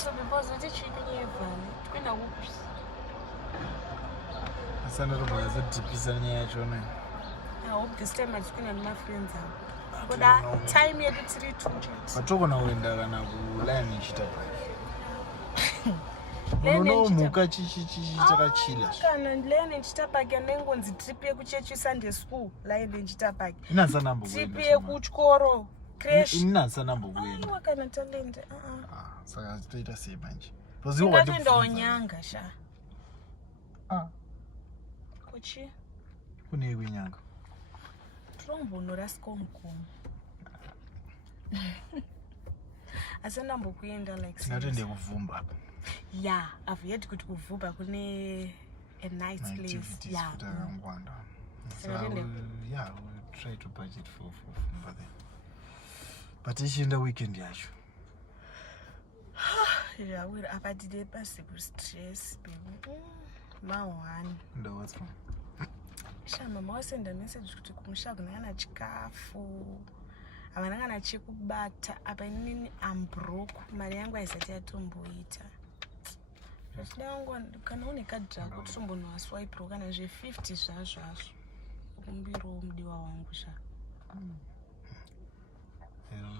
So because what did you even when I whoops? I sent it over as a tipis I hope this time I'm going to my friends out. But that time you did 3 2 but you're going to win that and I will learn it. No, muka chichachila. Kana ndilene nchitapaki nengonzi trip yekuchechi Sunday school laende nchitapaki. Inansa nambo trip yekuchikoro crash. Inansa nambo kuenda. Aiwa kana talende. Saka toita sei manje. Because you want to ndo nyanga sha. Kuchi. Kune kwinyanga. Trombo no raskomkom. Asana mbokuenda like. Sinatende kuvumba hapa. Yeah, I've yet to go Vuba kune a nice place. Yeah. So yeah, we'll try to budget for Vumba then. But it's in the weekend, yacho. Yeah, we're up at the possible stress, baby. One. No, what's wrong? Shama, mama send a message to kumshaku na chikafu. Amananga chikubata apa nini I'm broke. Mari yangu haisati yatomboita. Zvidangu kana une card rako tombonwa swipe ro kana zve 50 zvazvo kumbiro mudiwa wangu sha.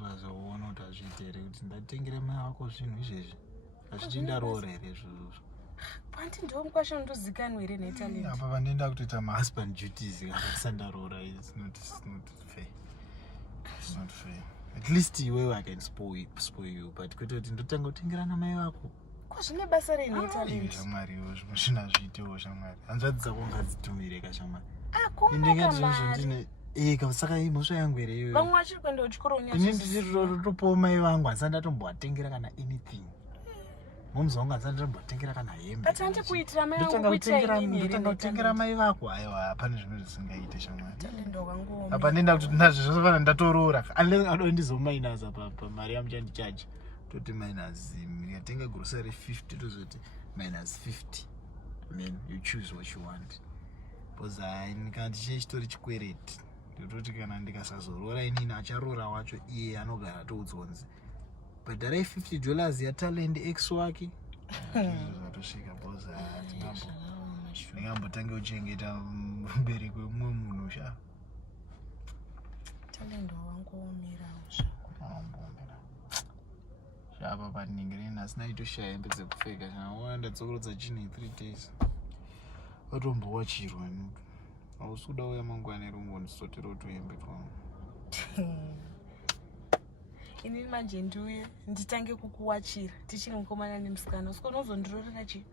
Vazoona kuti azviitere kuti ndatengere mai wako zvinhu izvezvi azvichindarora here izvozvo. Panti ndiwo mukwasha ndozikanwa here netalent. Apa vandoenda kutoita mahusband duties kana kusandarora it's not fair. It's not fair. At least iwewe I can spoil you, but kuti ndotanga kutengerana mai wako. Kwazvine basa renetalent. Shamwari zvina zviitewo shamwari. Hanzvadzi dzako ngadzitumire kashamwari. Ndingati saka imhosva yangu here iyoyo. Vamwe vachiri kuenda kuchikoro ini nditopowo mai vangu hanzva ndatombovatengera kana anything. Munzwa kunge hanzva ndatombovatengera kana hembe. But handiti kuitira mai vangu kuitira inini. Ndotanga kutengera mai vako aiwa hapana zvinhu zvisingaite shamwari. Talendo wangu. Apa ndenda kuti ndazvozvofana ndatoroora. Unless ado ndizomainaza pamari yamuchandichaji. Toti minus yatenga grocery 50 tozoti minus 50. I mean, you choose what you want. Because ndikati chitori chikwereti. Ndototi kana ndikasazorora inini acharora wacho iye anogara toudzonzi. Bhadharai $50 yatalende X wake. Zvazvatosvika boza ndingambotange kuchengeta mubereki wemumwe munhu sha. Talendo wangu omira usha. Apa paningirina asina itoshaya hembe dzekupfeka kana ndadzokorodza chini 3 days. Watombowa chirwa nuto. Ausuda uya mangwana rungo ndisotera kuti hembe kwangu. Inini manje ndiuye nditange kukuwachira tichiri mukomana nemusikana usiko nozondirorera chi.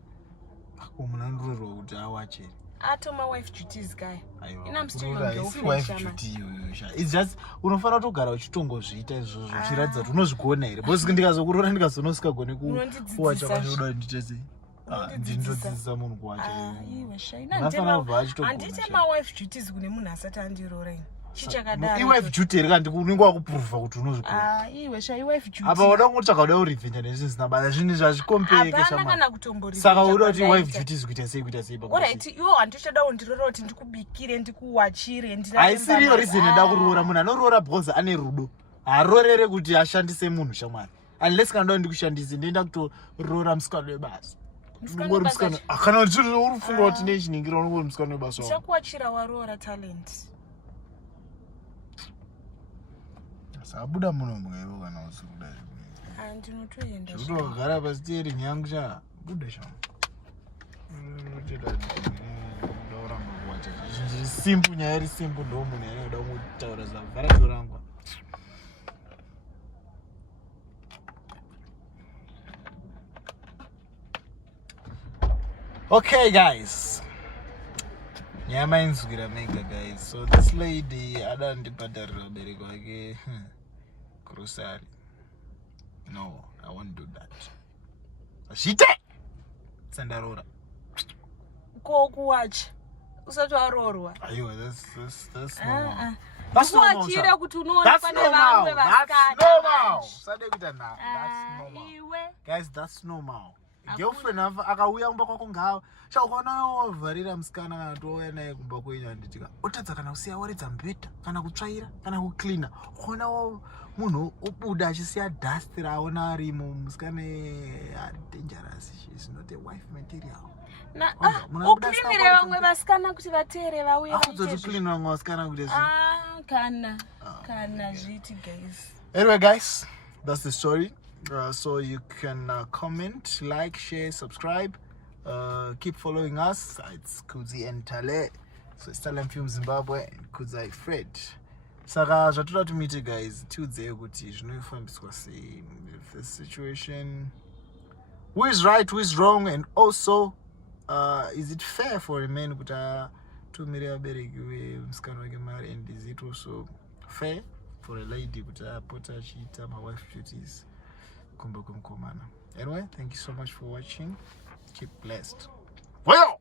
Ako muna ndororwa kuti awachere. Atoma wife duties guy. I'm still your girlfriend. Wife duty yoyo. It's just unofana kugara uchitongozviita izvozvo uchiratidza kuti unozvigona here. Because ndikazokurora ndikazonosikagone kuwacha kwachoda nditese. Ndinodzidzisa munhu kuwacha. Iwe shaina handite ma wife duties kune munhu asati andirora ini. Chichakadaro. Wife duty here kandi unenge wakuprova kuti unozvigona. Iwe shai wife duty. Apa wada kutsvaka kuda urevenge nezvisina basa zvinhu zvazvikompeka shama. Hapana kana kutomborevenge. Saka uda kuti wife duties kuita sei baba. Alright, iwo handichada undirora kuti ndikubikire ndikuwachire ndira. Haisiri reason enda kuroora munhu anoroora because ane rudo. Harorere kuti ashandise munhu shamwari. Unless kana ndikushandise ndenda kutoroora musikana webasa. Ngori musikana akana zviri urufunga kuti nechiningiro ngori musikana webasa. Chakuwachira waroora talent. Sabuda muno mwewo kana usikuda. Ndinotoenda. Ndogara pasiteri yangu cha buda shama. Ndoramba kuwacha. Simple nyari simple ndo munhu anoda kutaura zvavhara dorangwa. Okay guys. Nyama inzwira mega guys. So this lady adandibhadharira bereko wake grocery. No, I won't do that. Ashite! Sandarora. Go watch. Usati waroorwa. Ayo, that's normal. That's normal. That's normal. That's normal. Sade kuita now. That's normal. Guys, that's normal. girlfriend akauya kumba kwako ngawa chaukaona wavharira musikana kana touya naye kumba kwenyu handitika otadza kana kusiya waridza mubhedha kana kutsvaira kana kucleana ukaona munhu obuda achisiya dust raona arimo musikana dangerous. She is not a wife material. Uklinire vamwe vasikana kuti vateere vauye vaitezvoklinira vamwe vasikana kuti kana zviti guys. Anyway guys, that's the story. So you can comment, like, share, subscribe, keep following us. It's Kudzi and Talem. So it's Talem from Zimbabwe and Kudzi Fred. Saka zvatoda to meet you guys. Tuesday kuti zvinofambiswa sei with this situation. Who is right, who is wrong, and also is it fair for a man kuti atumire vabereki vemusikana wake mari, and is it also fair for a lady kuti apota achiita wife duties kumba kwemkomana? Anyway, thank you so much for watching. Keep blessed. Well.